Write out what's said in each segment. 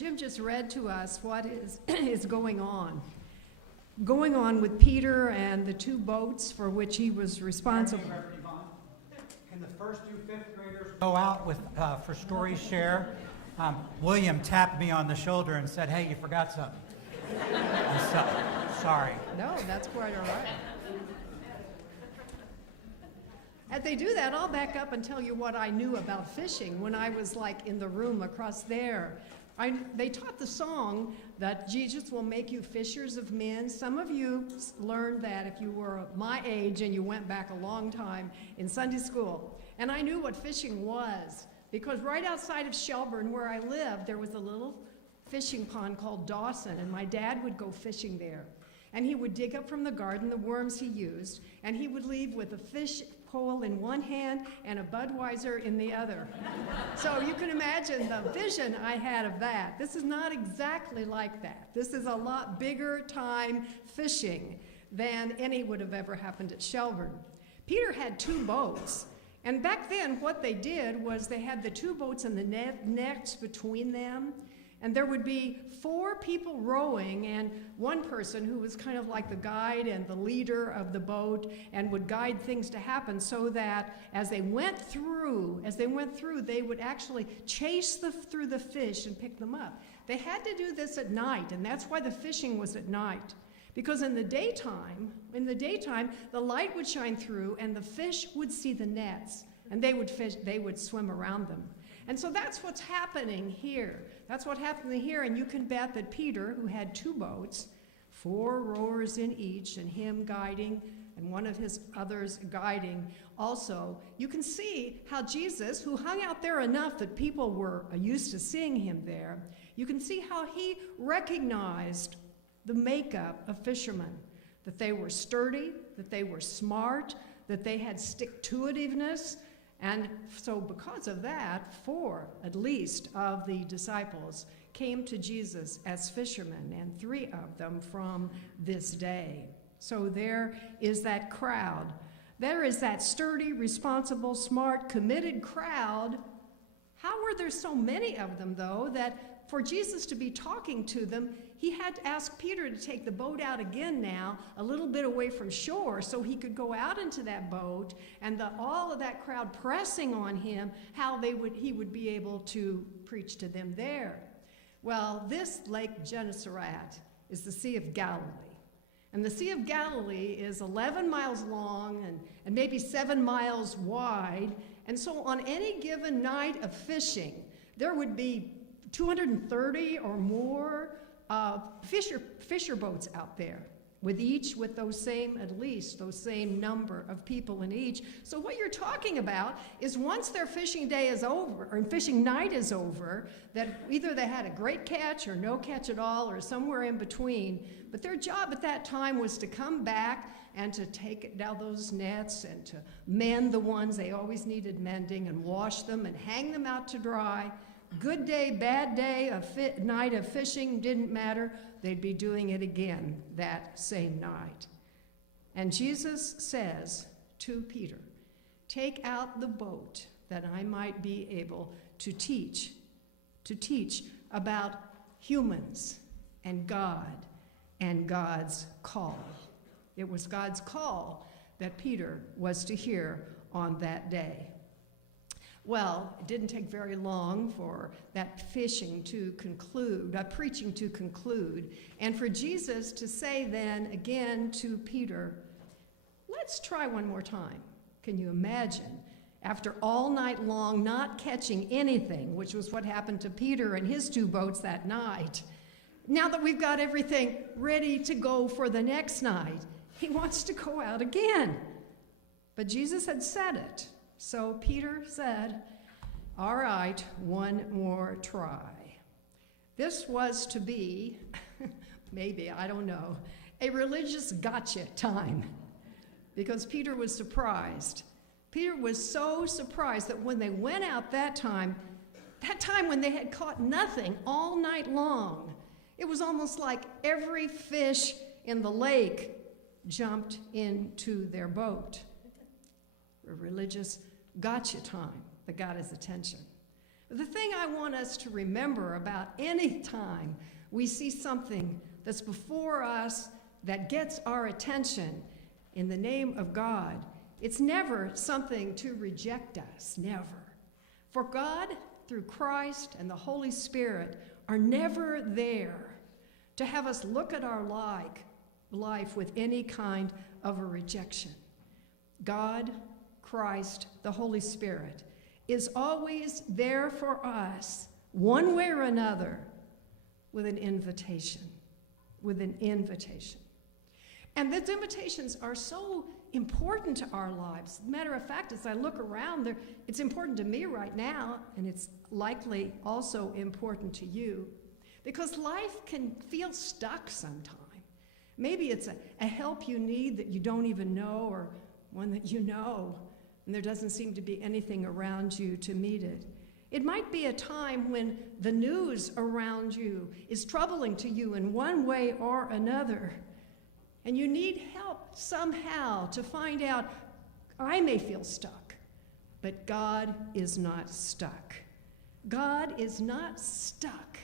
Jim just read to us what is going on. Going on with Peter and the two boats for which he was responsible. Reverend Yvonne, can the first two fifth graders go out with for story share? William tapped me on the shoulder and said, "Hey, you forgot something." Sorry. No, that's quite all right. As they do that, I'll back up and tell you what I knew about fishing when I was like in the room across there. They taught the song that Jesus will make you fishers of men. Some of you learned that if you were my age and you went back a long time in Sunday school. And I knew what fishing was because right outside of Shelburne where I lived, there was a little fishing pond called Dawson, and my dad would go fishing there. And he would dig up from the garden the worms he used, and he would leave with a fish pole in one hand and a Budweiser in the other. So you can imagine the vision I had of that. This is not exactly like that. This is a lot bigger time fishing than any would have ever happened at Shelburne. Peter had two boats, and back then what they did was they had the two boats and the nets between them, and there would be 4 people rowing and one person who was kind of like the guide and the leader of the boat and would guide things to happen so that as they went through, they would actually chase through the fish and pick them up. They had to do this at night, and that's why the fishing was at night. Because in the daytime, the light would shine through and the fish would see the nets and they would swim around them. And so that's what's happening here. That's what's happening here, and you can bet that Peter, who had 2 boats, 4 rowers in each, and him guiding, and one of his others guiding also, you can see how Jesus, who hung out there enough that people were used to seeing him there, you can see how he recognized the makeup of fishermen, that they were sturdy, that they were smart, that they had stick-to-itiveness. And so because of that, 4, at least, of the disciples came to Jesus as fishermen, and 3 of them from this day. So there is that crowd. There is that sturdy, responsible, smart, committed crowd. How were there so many of them, though, that for Jesus to be talking to them, he had to ask Peter to take the boat out again now, a little bit away from shore, so he could go out into that boat, and all of that crowd pressing on him, how he would be able to preach to them there. Well, this Lake Gennesaret is the Sea of Galilee. And the Sea of Galilee is 11 miles long and maybe 7 miles wide. And so on any given night of fishing, there would be 230 or more fisher boats out there, with those same number of people in each. So what you're talking about is once their fishing day is over, or fishing night is over, that either they had a great catch or no catch at all, or somewhere in between, but their job at that time was to come back and to take down those nets and to mend the ones they always needed mending and wash them and hang them out to dry. Good day, bad day, night of fishing, didn't matter. They'd be doing it again that same night. And Jesus says to Peter, "Take out the boat that I might be able to teach about humans and God and God's call." It was God's call that Peter was to hear on that day. Well, it didn't take very long for that preaching to conclude, and for Jesus to say then again to Peter, "Let's try one more time." Can you imagine? After all night long not catching anything, which was what happened to Peter and his 2 boats that night, now that we've got everything ready to go for the next night, he wants to go out again. But Jesus had said it. So Peter said, "All right, one more try." This was to be, maybe, I don't know, a religious gotcha time, because Peter was surprised. Peter was so surprised that when they went out that time when they had caught nothing all night long, it was almost like every fish in the lake jumped into their boat. A religious gotcha time that got his attention. The thing I want us to remember about any time we see something that's before us that gets our attention in the name of God, it's never something to reject us, never. For God, through Christ and the Holy Spirit, are never there to have us look at our life with any kind of a rejection. God, Christ, the Holy Spirit, is always there for us, one way or another, with an invitation. With an invitation. And those invitations are so important to our lives. Matter of fact, as I look around, it's important to me right now, and it's likely also important to you, because life can feel stuck sometimes. Maybe it's a help you need that you don't even know, or one that you know, and there doesn't seem to be anything around you to meet it. It might be a time when the news around you is troubling to you in one way or another, and you need help somehow to find out, I may feel stuck, but God is not stuck. God is not stuck.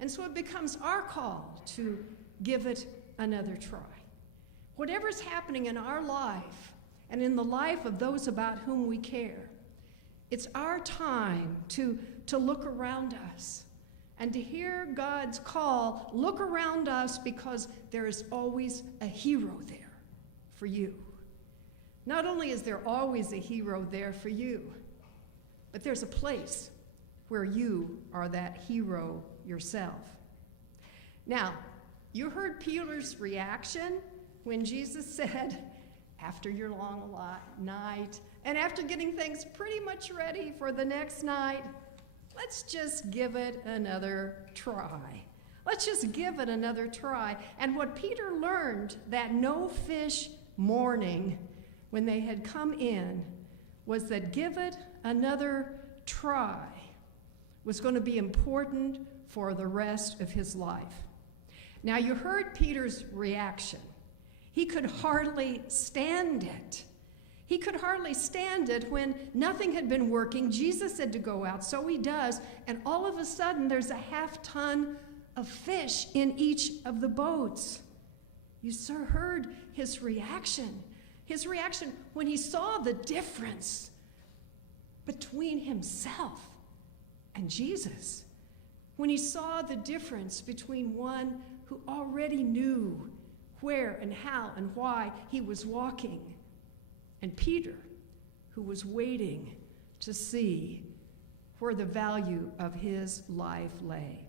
And so it becomes our call to give it another try. Whatever's happening in our life and in the life of those about whom we care, it's our time to look around us and to hear God's call. Look around us, because there is always a hero there for you. Not only is there always a hero there for you, but there's a place where you are that hero yourself. Now, you heard Peter's reaction when Jesus said, after your long night, and after getting things pretty much ready for the next night, let's just give it another try. Let's just give it another try. And what Peter learned that no fish morning when they had come in was that give it another try was going to be important for the rest of his life. Now, you heard Peter's reaction. He could hardly stand it. He could hardly stand it when nothing had been working. Jesus said to go out, so he does, and all of a sudden there's a half-ton of fish in each of the boats. You heard his reaction. His reaction when he saw the difference between himself and Jesus. When he saw the difference between one who already knew where and how and why he was walking, and Peter, who was waiting to see where the value of his life lay.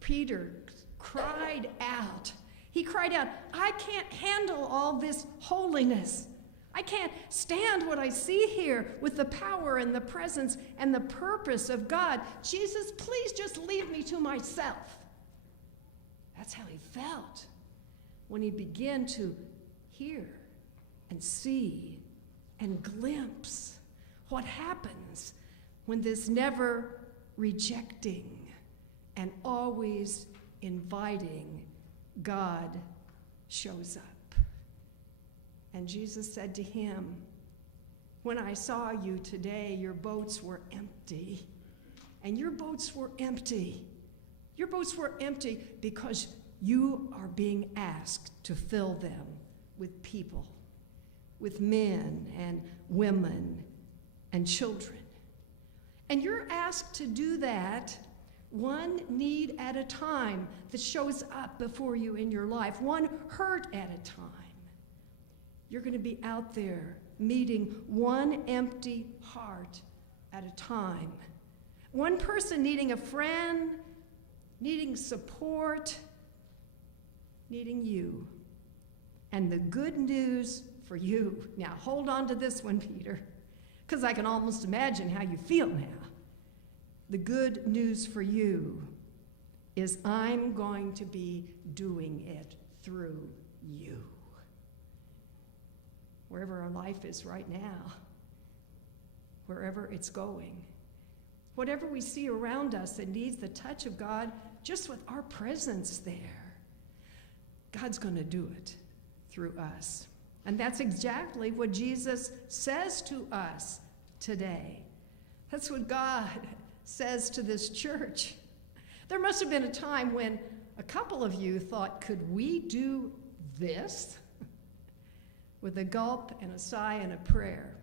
Peter cried out. He cried out, I can't handle all this holiness. I can't stand what I see here with the power and the presence and the purpose of God. Jesus, please just leave me to myself. That's how he felt when he began to hear and see and glimpse what happens when this never rejecting and always inviting God shows up. And Jesus said to him, when I saw you today, your boats were empty. And your boats were empty. Your boats were empty because you are being asked to fill them with people, with men and women and children. And you're asked to do that one need at a time that shows up before you in your life, one hurt at a time. You're going to be out there meeting one empty heart at a time. One person needing a friend, needing support, needing you. And the good news for you, now hold on to this one, Peter, because I can almost imagine how you feel now. The good news for you is I'm going to be doing it through you. Wherever our life is right now, wherever it's going, whatever we see around us that needs the touch of God, just with our presence there, God's going to do it through us. And that's exactly what Jesus says to us today. That's what God says to this church. There must have been a time when a couple of you thought, could we do this? With a gulp and a sigh and a prayer.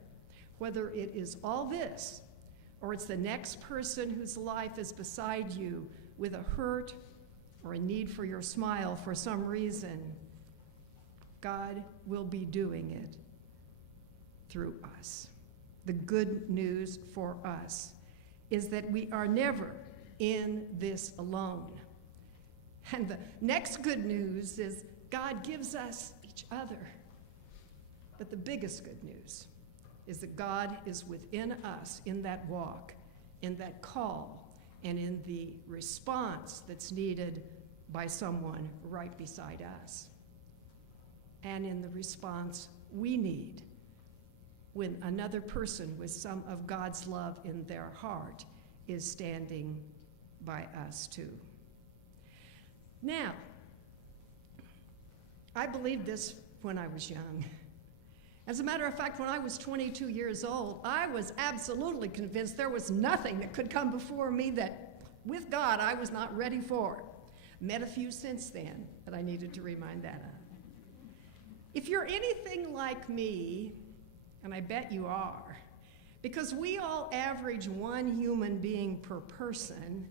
Whether it is all this, or it's the next person whose life is beside you with a hurt or a need for your smile for some reason, God will be doing it through us. The good news for us is that we are never in this alone. And the next good news is God gives us each other. But the biggest good news is that God is within us in that walk, in that call, and in the response that's needed by someone right beside us, and in the response we need when another person with some of God's love in their heart is standing by us too. Now, I believed this when I was young. As a matter of fact, when I was 22 years old, I was absolutely convinced there was nothing that could come before me that, with God, I was not ready for. Met a few since then, but I needed to remind that of. If you're anything like me, and I bet you are, because we all average one human being per person,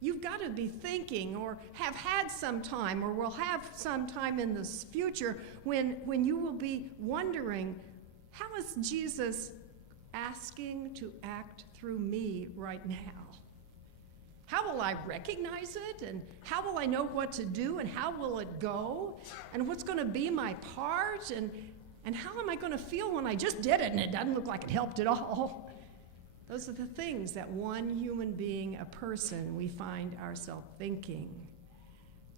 you've got to be thinking or have had some time or will have some time in the future when you will be wondering, how is Jesus asking to act through me right now? How will I recognize it? And how will I know what to do? And how will it go? And what's going to be my part? And how am I going to feel when I just did it and it doesn't look like it helped at all? Those are the things that one human being, a person, we find ourselves thinking.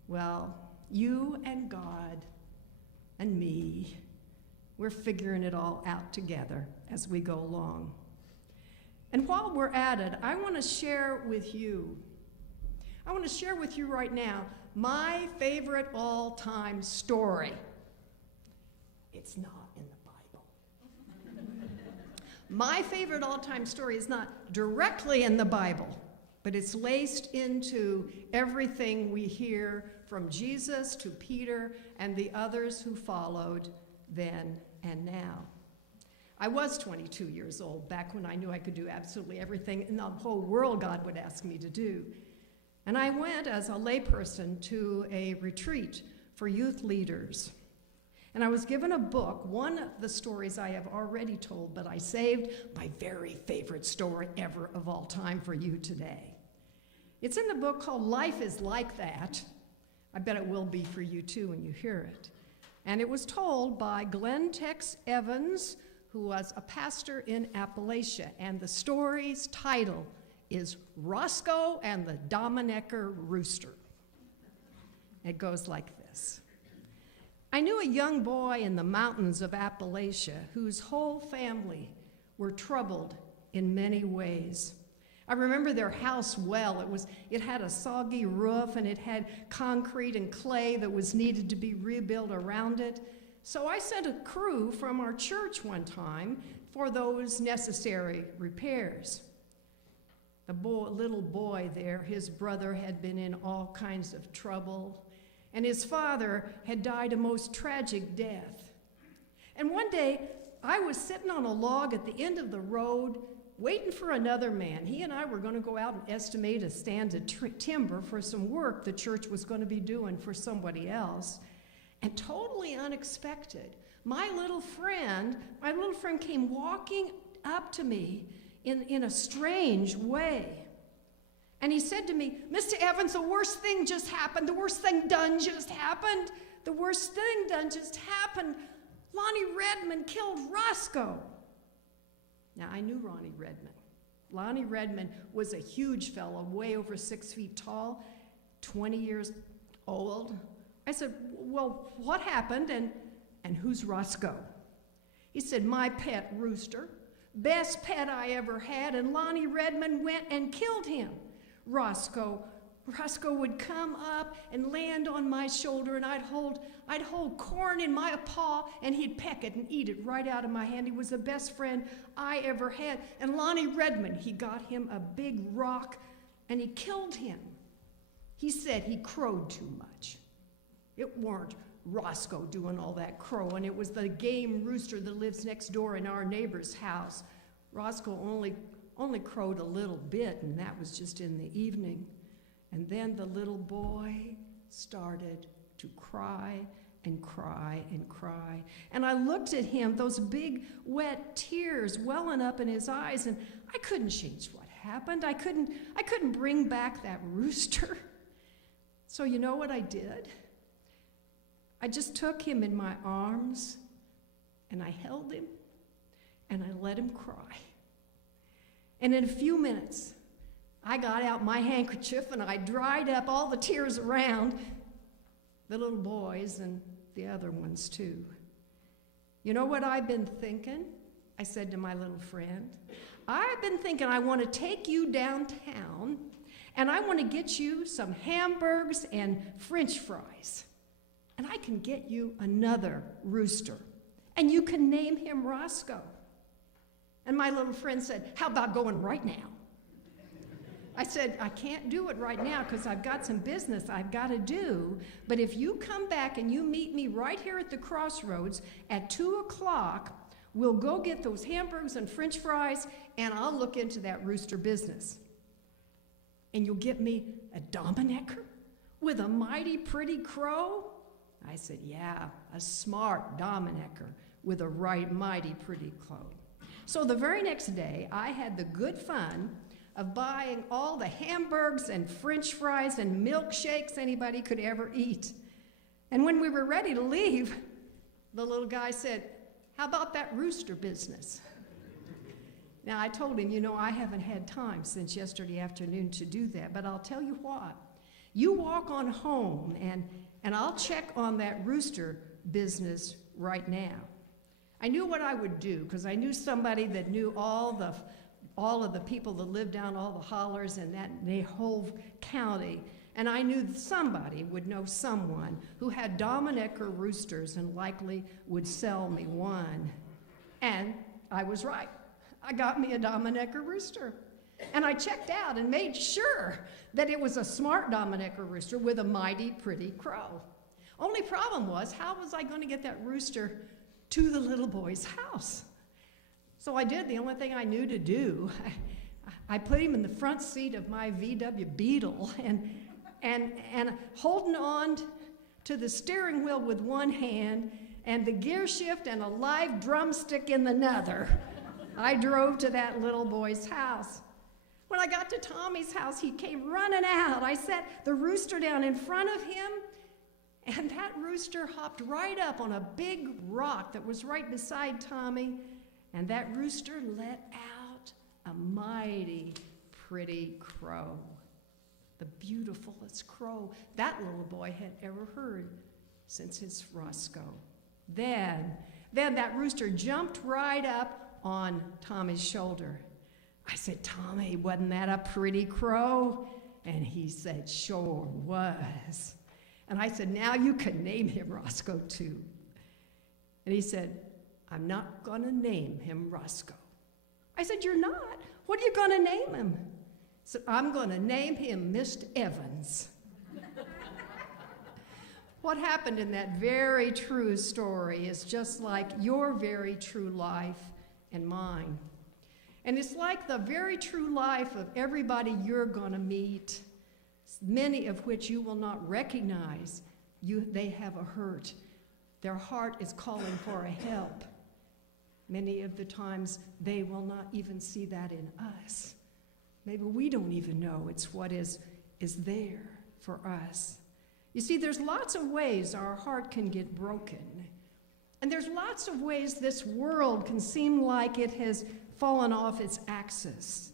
Well, you and God and me, we're figuring it all out together as we go along. And while we're at it, I want to share with you right now my favorite all-time story. It's not in the Bible. My favorite all-time story is not directly in the Bible, but it's laced into everything we hear from Jesus to Peter and the others who followed then and now. I was 22 years old back when I knew I could do absolutely everything in the whole world God would ask me to do. And I went as a layperson to a retreat for youth leaders. And I was given a book, one of the stories I have already told, but I saved my very favorite story ever of all time for you today. It's in the book called Life is Like That. I bet it will be for you too when you hear it. And it was told by Glenn Tex Evans, who was a pastor in Appalachia. And the story's title is Roscoe and the Dominecker Rooster. It goes like this. I knew a young boy in the mountains of Appalachia whose whole family were troubled in many ways. I remember their house well. It had a soggy roof and it had concrete and clay that was needed to be rebuilt around it. So I sent a crew from our church one time for those necessary repairs. The little boy there, his brother had been in all kinds of trouble, and his father had died a most tragic death. And one day, I was sitting on a log at the end of the road, waiting for another man. He and I were going to go out and estimate a stand of timber for some work the church was going to be doing for somebody else. And totally unexpected, my little friend came walking up to me in a strange way. And he said to me, Mr. Evans, the worst thing just happened. The worst thing done just happened. The worst thing done just happened. Lonnie Redmond killed Roscoe. Now, I knew Ronnie Redmond. Lonnie Redmond was a huge fellow, way over 6 feet tall, 20 years old. I said, well, what happened and who's Roscoe? He said, my pet rooster, best pet I ever had, and Lonnie Redmond went and killed him. Roscoe Roscoe would come up and land on my shoulder, and I'd hold corn in my paw, and he'd peck it and eat it right out of my hand. He was the best friend I ever had. And Lonnie Redmond, he got him a big rock, and he killed him. He said he crowed too much. It weren't Roscoe doing all that crowing. It was the game rooster that lives next door in our neighbor's house. Roscoe only crowed a little bit, and that was just in the evening. And then the little boy started to cry and cry and cry. And I looked at him, those big wet tears welling up in his eyes, and I couldn't change what happened. I couldn't bring back that rooster. So you know what I did? I just took him in my arms, and I held him, and I let him cry. And in a few minutes, I got out my handkerchief, and I dried up all the tears around the little boys and the other ones too. You know what I've been thinking? I said to my little friend, I've been thinking I want to take you downtown, and I want to get you some hamburgers and French fries. And I can get you another rooster, and you can name him Roscoe. And my little friend said, how about going right now? I said, I can't do it right now because I've got some business I've got to do, but if you come back and you meet me right here at the crossroads at 2 o'clock, we'll go get those hamburgers and French fries, and I'll look into that rooster business. And you'll get me a Dominecker with a mighty pretty crow? I said, yeah, a smart Dominecker with a mighty pretty crow. So the very next day, I had the good fun of buying all the hamburgers and French fries and milkshakes anybody could ever eat. And when we were ready to leave, the little guy said, how about that rooster business? Now, I told him, you know, I haven't had time since yesterday afternoon to do that, but I'll tell you what. You walk on home, and I'll check on that rooster business right now. I knew what I would do, because I knew somebody that knew all of the people that lived down all the hollers in the whole county, and I knew somebody would know someone who had Dominecker roosters and likely would sell me one. And I was right. I got me a Dominecker rooster. And I checked out and made sure that it was a smart Dominecker rooster with a mighty pretty crow. Only problem was, how was I going to get that rooster to the little boy's house? So I did the only thing I knew to do. I put him in the front seat of my VW Beetle and holding on to the steering wheel with one hand and the gear shift and a live drumstick in another, I drove to that little boy's house. When I got to Tommy's house, he came running out. I set the rooster down in front of him, and that rooster hopped right up on a big rock that was right beside Tommy, and that rooster let out a mighty pretty crow, the beautifulest crow that little boy had ever heard since his Roscoe. Then that rooster jumped right up on Tommy's shoulder. I said, Tommy, wasn't that a pretty crow? And he said, sure was. And I said, now you can name him Roscoe too. And he said, I'm not going to name him Roscoe. I said, you're not? What are you going to name him? He said, I'm going to name him Mr. Evans. What happened in that very true story is just like your very true life and mine. And it's like the very true life of everybody you're going to meet, many of which you will not recognize. They have a hurt. Their heart is calling for a help. Many of the times they will not even see that in us. Maybe we don't even know it's what is there for us. You see, there's lots of ways our heart can get broken. And there's lots of ways this world can seem like it has fallen off its axis.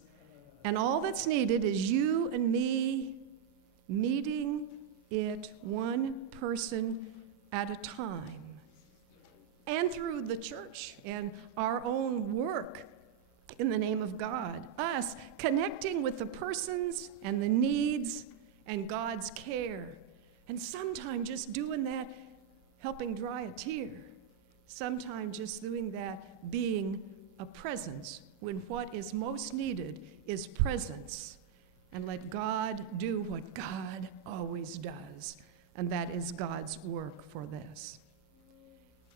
And all that's needed is you and me meeting it one person at a time. And through the church and our own work in the name of God. Us connecting with the persons and the needs and God's care. And sometimes just doing that, helping dry a tear. Sometimes just doing that, being a presence when what is most needed is presence. And let God do what God always does, and that is God's work for this.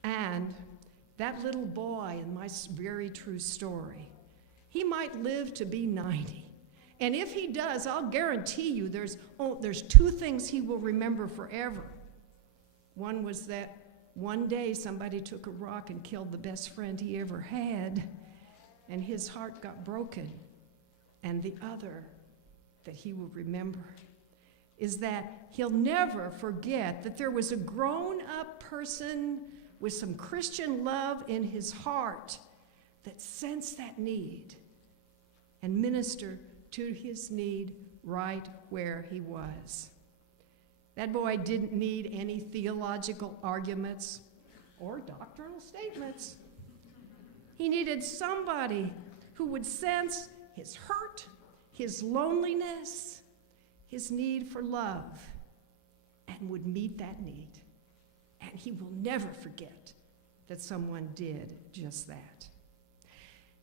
And that little boy in my very true story, he might live to be 90. And if he does, I'll guarantee you there's two things he will remember forever. One was that one day somebody took a rock and killed the best friend he ever had, and his heart got broken. And the other that he will remember is that he'll never forget that there was a grown-up person with some Christian love in his heart that sensed that need and ministered to his need right where he was. That boy didn't need any theological arguments or doctrinal statements. He needed somebody who would sense his hurt, his loneliness, his need for love, and would meet that need. And he will never forget that someone did just that.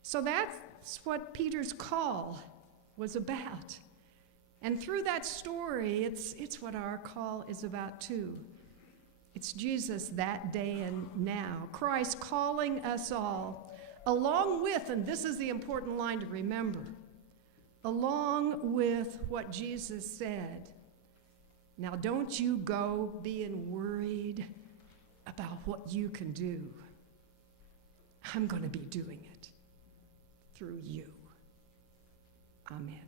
So that's what Peter's call was about. And through that story, it's what our call is about too. It's Jesus that day and now, Christ calling us all, along with, and this is the important line to remember, along with what Jesus said. Now don't you go being worried about what you can do. I'm going to be doing it through you. Amen.